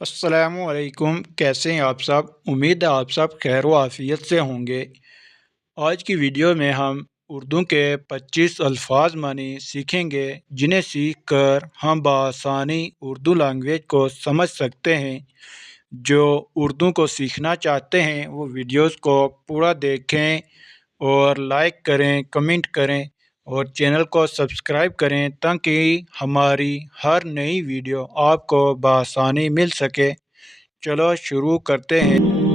अस्सलामुअलैकुम। कैसे हैं आप सब? उम्मीद है आप सब खैर व आफियत से होंगे। आज की वीडियो में हम उर्दू के 25 अल्फाज मानी सीखेंगे, जिन्हें सीख कर हम बआसानी उर्दू लैंग्वेज को समझ सकते हैं। जो उर्दू को सीखना चाहते हैं वो वीडियोस को पूरा देखें और लाइक करें, कमेंट करें और चैनल को सब्सक्राइब करें ताकि हमारी हर नई वीडियो आपको बआसानी मिल सके। चलो शुरू करते हैं।